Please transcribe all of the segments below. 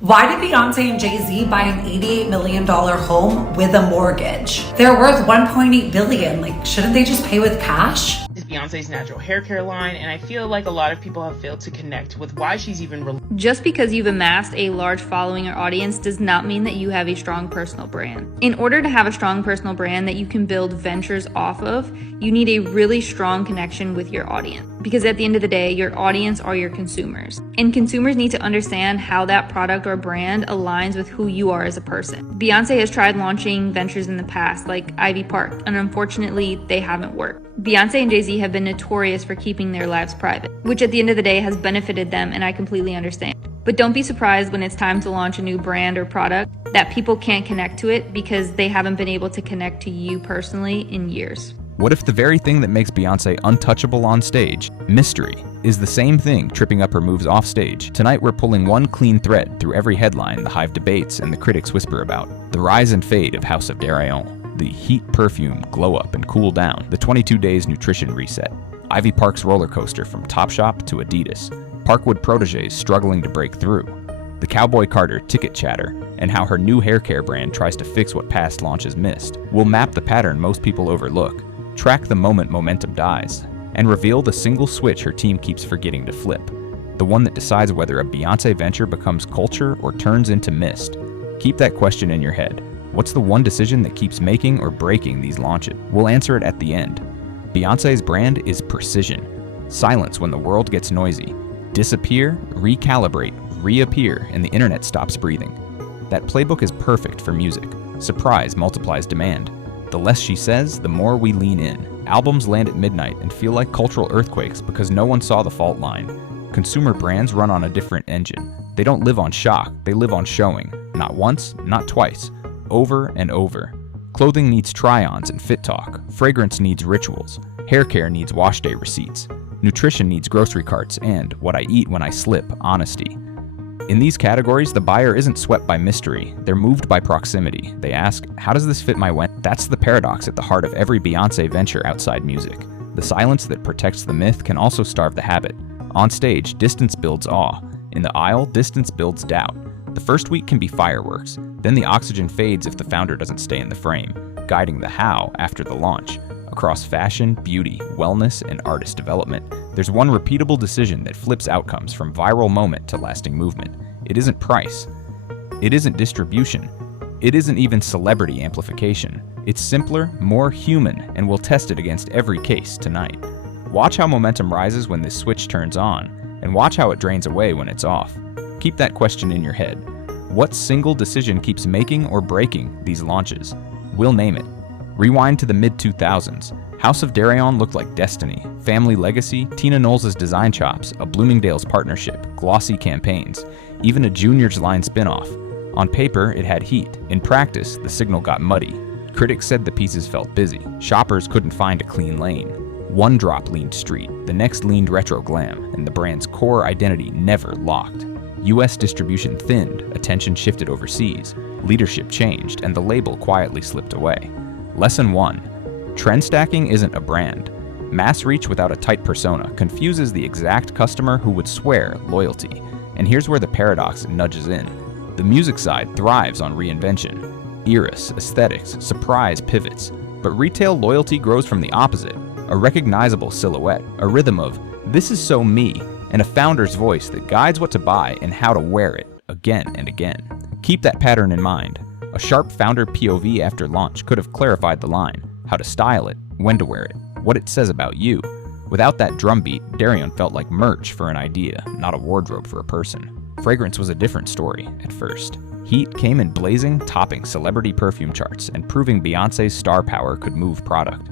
Why did Beyonce and Jay-Z buy an $88 million home with a mortgage? They're worth $1.8 billion. Like, shouldn't they just pay with cash? Is Beyonce's natural hair care line, and I feel like a lot of people have failed to connect with why she's even Just because you've amassed a large following or audience does not mean that you have a strong personal brand. In order to have a strong personal brand that you can build ventures off of, you need a really strong connection with your audience. Because at the end of the day, your audience are your consumers. And consumers need to understand how that product or brand aligns with who you are as a person. Beyonce has tried launching ventures in the past, like Ivy Park, and unfortunately, they haven't worked. Beyonce and Jay-Z have been notorious for keeping their lives private, which at the end of the day has benefited them, and I completely understand. But don't be surprised when it's time to launch a new brand or product that people can't connect to it because they haven't been able to connect to you personally in years. What if the very thing that makes Beyonce untouchable on stage, mystery, is the same thing tripping up her moves off stage? Tonight we're pulling one clean thread through every headline the Hive debates and the critics whisper about. The rise and fade of House of Deréon, the heat perfume glow up and cool down, the 22 days nutrition reset, Ivy Park's roller coaster from Topshop to Adidas, Parkwood protégés struggling to break through, the Cowboy Carter ticket chatter, and how her new hair care brand tries to fix what past launches missed. We'll map the pattern most people overlook, track the moment momentum dies, and reveal the single switch her team keeps forgetting to flip, the one that decides whether a Beyonce venture becomes culture or turns into mist. Keep that question in your head. What's the one decision that keeps making or breaking these launches? We'll answer it at the end. Beyonce's brand is precision. Silence when the world gets noisy. Disappear, recalibrate, reappear, and the internet stops breathing. That playbook is perfect for music. Surprise multiplies demand. The less she says, the more we lean in. Albums land at midnight and feel like cultural earthquakes because no one saw the fault line. Consumer brands run on a different engine. They don't live on shock, they live on showing. Not once, not twice. Over and over. Clothing needs try-ons and fit talk. Fragrance needs rituals. Hair care needs wash day receipts. Nutrition needs grocery carts and, what I eat when I slip, honesty. In these categories, the buyer isn't swept by mystery. They're moved by proximity. They ask, how does this fit my when? That's the paradox at the heart of every Beyonce venture outside music. The silence that protects the myth can also starve the habit. On stage, distance builds awe. In the aisle, distance builds doubt. The first week can be fireworks. Then the oxygen fades if the founder doesn't stay in the frame, guiding the how after the launch. Across fashion, beauty, wellness, and artist development, there's one repeatable decision that flips outcomes from viral moment to lasting movement. It isn't price. It isn't distribution. It isn't even celebrity amplification. It's simpler, more human, and we'll test it against every case tonight. Watch how momentum rises when this switch turns on, and watch how it drains away when it's off. Keep that question in your head. What single decision keeps making or breaking these launches? We'll name it. Rewind to the mid-2000s. House of Deréon looked like destiny. Family legacy, Tina Knowles' design chops, a Bloomingdale's partnership, glossy campaigns, even a Junior's Line spin-off. On paper, it had heat. In practice, the signal got muddy. Critics said the pieces felt busy. Shoppers couldn't find a clean lane. One drop leaned street, the next leaned retro glam, and the brand's core identity never locked. US distribution thinned, attention shifted overseas, leadership changed, and the label quietly slipped away. Lesson 1. Trend stacking isn't a brand. Mass reach without a tight persona confuses the exact customer who would swear loyalty. And here's where the paradox nudges in. The music side thrives on reinvention. Eras, aesthetics, surprise pivots. But retail loyalty grows from the opposite. A recognizable silhouette, a rhythm of, this is so me, and a founder's voice that guides what to buy and how to wear it, again and again. Keep that pattern in mind. A sharp founder POV after launch could have clarified the line, how to style it, when to wear it, what it says about you. Without that drumbeat, Deréon felt like merch for an idea, not a wardrobe for a person. Fragrance was a different story at first. Heat came in blazing, topping celebrity perfume charts and proving Beyonce's star power could move product.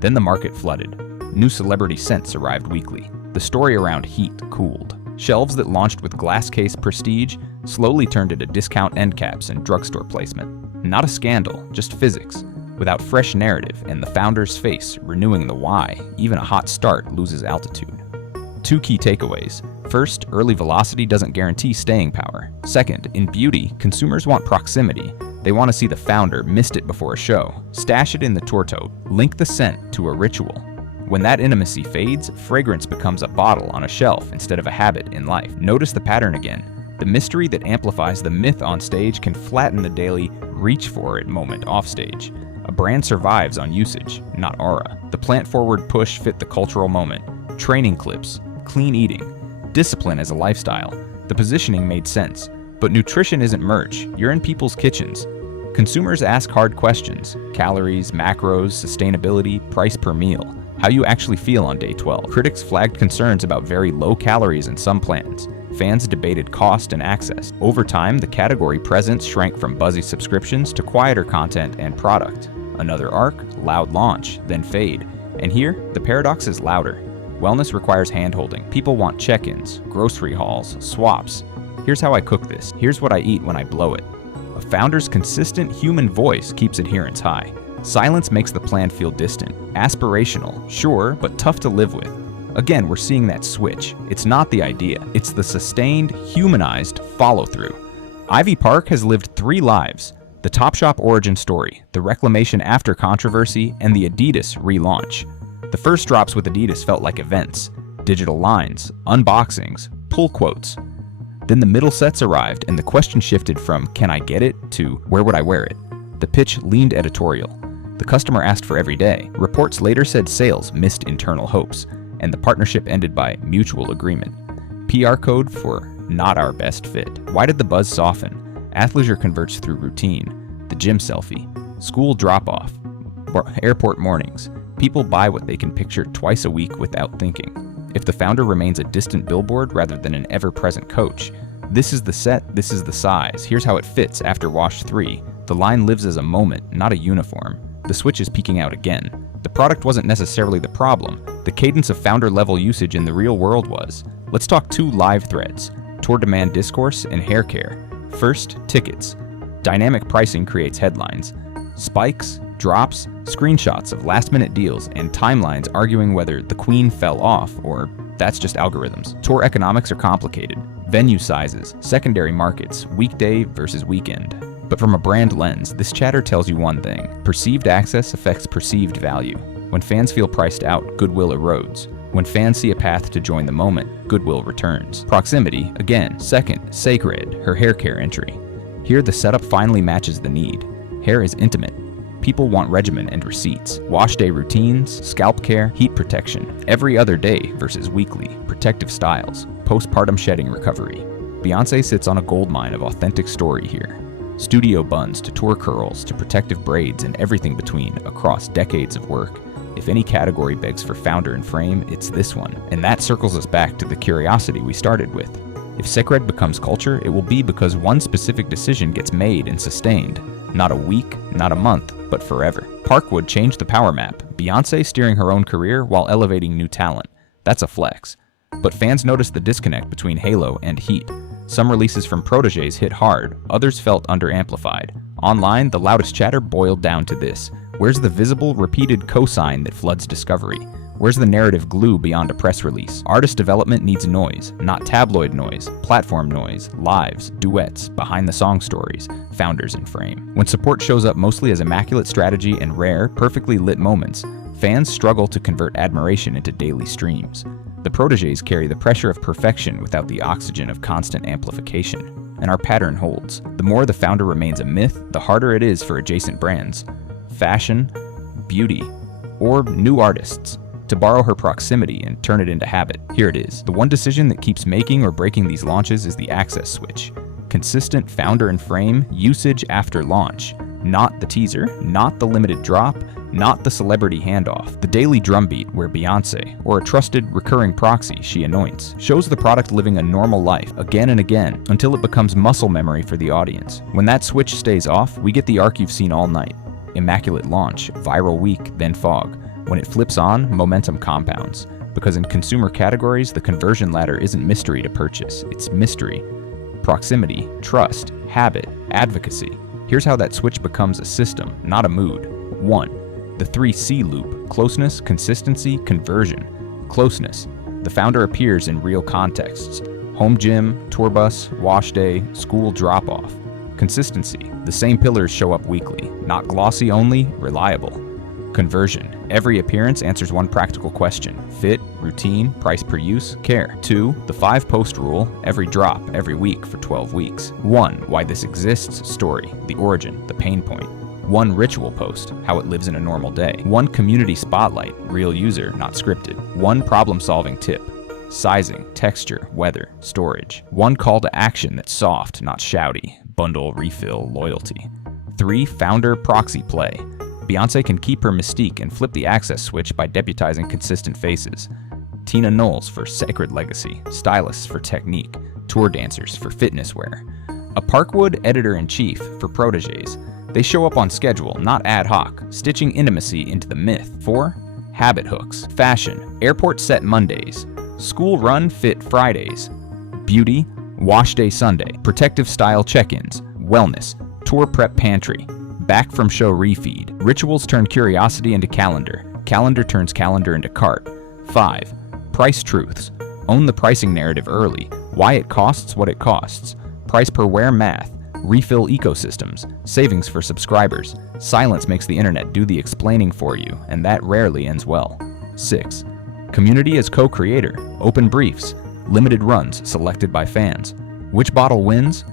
Then the market flooded. New celebrity scents arrived weekly. The story around Heat cooled. Shelves that launched with glass case prestige slowly turned into discount end caps and drugstore placement. Not a scandal, just physics. Without fresh narrative and the founder's face renewing the why, even a hot start loses altitude. 2 key takeaways. First, early velocity doesn't guarantee staying power. Second, in beauty, consumers want proximity. They want to see the founder mist it before a show, stash it in the tour tote, link the scent to a ritual. When that intimacy fades, fragrance becomes a bottle on a shelf instead of a habit in life. Notice the pattern again. The mystery that amplifies the myth on stage can flatten the daily reach for it moment offstage. A brand survives on usage, not aura. The plant-forward push fit the cultural moment. Training clips, clean eating, discipline as a lifestyle. The positioning made sense. But nutrition isn't merch. You're in people's kitchens. Consumers ask hard questions. Calories, macros, sustainability, price per meal. How you actually feel on day 12. Critics flagged concerns about very low calories in some plans. Fans debated cost and access. Over time, the category presence shrank from buzzy subscriptions to quieter content and product. Another arc, loud launch, then fade. And here, the paradox is louder. Wellness requires handholding. People want check-ins, grocery hauls, swaps. Here's how I cook this. Here's what I eat when I blow it. A founder's consistent human voice keeps adherence high. Silence makes the plan feel distant. Aspirational, sure, but tough to live with. Again, we're seeing that switch. It's not the idea. It's the sustained, humanized follow-through. Ivy Park has lived 3 lives. The Topshop origin story, the reclamation after controversy, and the Adidas relaunch. The first drops with Adidas felt like events. Digital lines, unboxings, pull quotes. Then the middle sets arrived and the question shifted from "can I get it?" to "where would I wear it?" The pitch leaned editorial. The customer asked for every day. Reports later said sales missed internal hopes, and the partnership ended by mutual agreement. PR code for not our best fit. Why did the buzz soften? Athleisure converts through routine. The gym selfie. School drop-off. Airport mornings. People buy what they can picture twice a week without thinking. If the founder remains a distant billboard rather than an ever-present coach, this is the set, this is the size, here's how it fits after wash 3. The line lives as a moment, not a uniform. The switch is peaking out again. The product wasn't necessarily the problem. The cadence of founder-level usage in the real world was. Let's talk 2 live threads, tour demand discourse and hair care. First, tickets. Dynamic pricing creates headlines. Spikes, drops, screenshots of last-minute deals, and timelines arguing whether the queen fell off or that's just algorithms. Tour economics are complicated. Venue sizes, secondary markets, weekday versus weekend. But from a brand lens, this chatter tells you one thing. Perceived access affects perceived value. When fans feel priced out, goodwill erodes. When fans see a path to join the moment, goodwill returns. Proximity, again. Second, sacred, her hair care entry. Here the setup finally matches the need. Hair is intimate. People want regimen and receipts. Wash day routines, scalp care, heat protection. Every other day versus weekly. Protective styles. Postpartum shedding recovery. Beyonce sits on a goldmine of authentic story here. Studio buns to tour curls to protective braids and everything between across decades of work. If any category begs for founder and frame, it's this one. And that circles us back to the curiosity we started with. If sacred becomes culture, it will be because one specific decision gets made and sustained. Not a week, not a month, but forever. Parkwood changed the power map. Beyonce steering her own career while elevating new talent. That's a flex. But fans noticed the disconnect between Halo and Heat. Some releases from protégés hit hard, others felt under-amplified. Online, the loudest chatter boiled down to this. Where's the visible, repeated cosign that floods discovery? Where's the narrative glue beyond a press release? Artist development needs noise, not tabloid noise, platform noise, lives, duets, behind-the-song stories, founders in frame. When support shows up mostly as immaculate strategy and rare, perfectly lit moments, fans struggle to convert admiration into daily streams. The protégés carry the pressure of perfection without the oxygen of constant amplification. And our pattern holds. The more the founder remains a myth, the harder it is for adjacent brands, fashion, beauty, or new artists to borrow her proximity and turn it into habit. Here it is. The one decision that keeps making or breaking these launches is the access switch. Consistent founder and frame, usage after launch. Not the teaser, not the limited drop, not the celebrity handoff. The daily drumbeat where Beyonce, or a trusted recurring proxy she anoints, shows the product living a normal life again and again until it becomes muscle memory for the audience. When that switch stays off, we get the arc you've seen all night. Immaculate launch, viral week, then fog. When it flips on, momentum compounds. Because in consumer categories, the conversion ladder isn't mystery to purchase, it's mystery. Proximity, trust, habit, advocacy. Here's how that switch becomes a system, not a mood. 1. The 3C loop: closeness, consistency, conversion. Closeness. The founder appears in real contexts. Home gym, tour bus, wash day, school drop-off. Consistency. The same pillars show up weekly, not glossy only, reliable. Conversion. Every appearance answers one practical question: fit, routine, price per use, care. 2. The 5-post rule. Every drop, every week for 12 weeks. 1. Why this exists, story, the origin, the pain point. 1 ritual post, how it lives in a normal day. 1 community spotlight, real user, not scripted. 1 problem-solving tip, sizing, texture, weather, storage. 1 call to action that's soft, not shouty, bundle, refill, loyalty. 3 founder proxy play. Beyonce can keep her mystique and flip the access switch by deputizing consistent faces. Tina Knowles for sacred legacy, stylists for technique, tour dancers for fitness wear. A Parkwood editor-in-chief for protégés. They show up on schedule, not ad hoc, stitching intimacy into the myth. 4. Habit hooks. Fashion. Airport set Mondays. School run fit Fridays. Beauty. Wash day Sunday. Protective style check-ins. Wellness. Tour prep pantry. Back from show refeed. Rituals turn curiosity into calendar. Calendar turns calendar into cart. 5. Price truths. Own the pricing narrative early. Why it costs what it costs. Price per wear math. Refill ecosystems. Savings for subscribers. Silence makes the internet do the explaining for you, and that rarely ends well. 6. Community as co-creator. Open briefs. Limited runs selected by fans. Which bottle wins?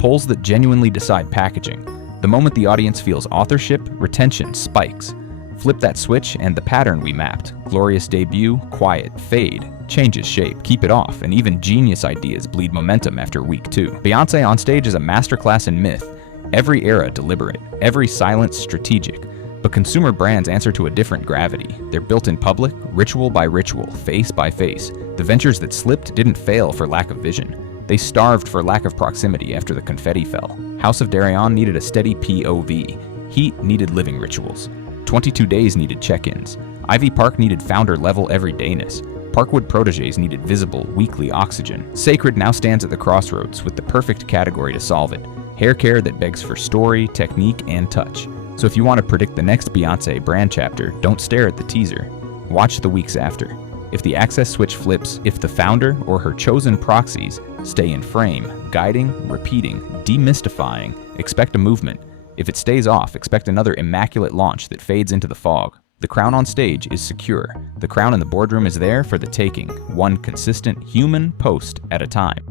Polls that genuinely decide packaging. The moment the audience feels authorship, retention spikes. Flip that switch and the pattern we mapped. Glorious debut, quiet, fade, changes shape, keep it off, and even genius ideas bleed momentum after week 2. Beyonce on stage is a masterclass in myth. Every era deliberate, every silence strategic. But consumer brands answer to a different gravity. They're built in public, ritual by ritual, face by face. The ventures that slipped didn't fail for lack of vision. They starved for lack of proximity after the confetti fell. House of Deréon needed a steady POV. Heat needed living rituals. 22 Days needed check-ins. Ivy Park needed founder-level everydayness. Parkwood protégés needed visible, weekly oxygen. Sacred now stands at the crossroads with the perfect category to solve it. Hair care that begs for story, technique, and touch. So if you want to predict the next Beyonce brand chapter, don't stare at the teaser. Watch the weeks after. If the access switch flips, if the founder or her chosen proxies stay in frame, guiding, repeating, demystifying, expect a movement. If it stays off, expect another immaculate launch that fades into the fog. The crown on stage is secure. The crown in the boardroom is there for the taking, one consistent human post at a time.